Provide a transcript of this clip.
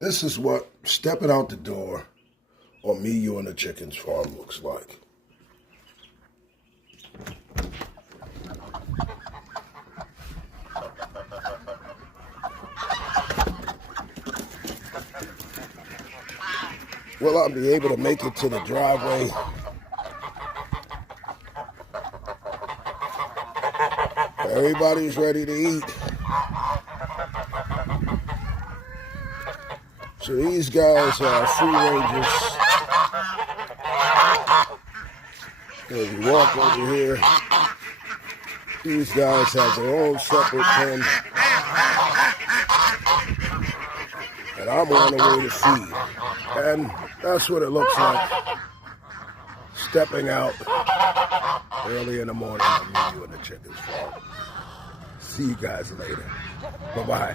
This is what stepping out the door on Me, You, and the Chickens farm looks like. Will I be able to make it to the driveway? Everybody's ready to eat. So these guys are free rangers. As you walk over here, these guys have their own separate pen. And I'm on the way to feed. And that's what it looks like. Stepping out early in the morning on Me, You, and the Chickens farm. See you guys later. Bye-bye.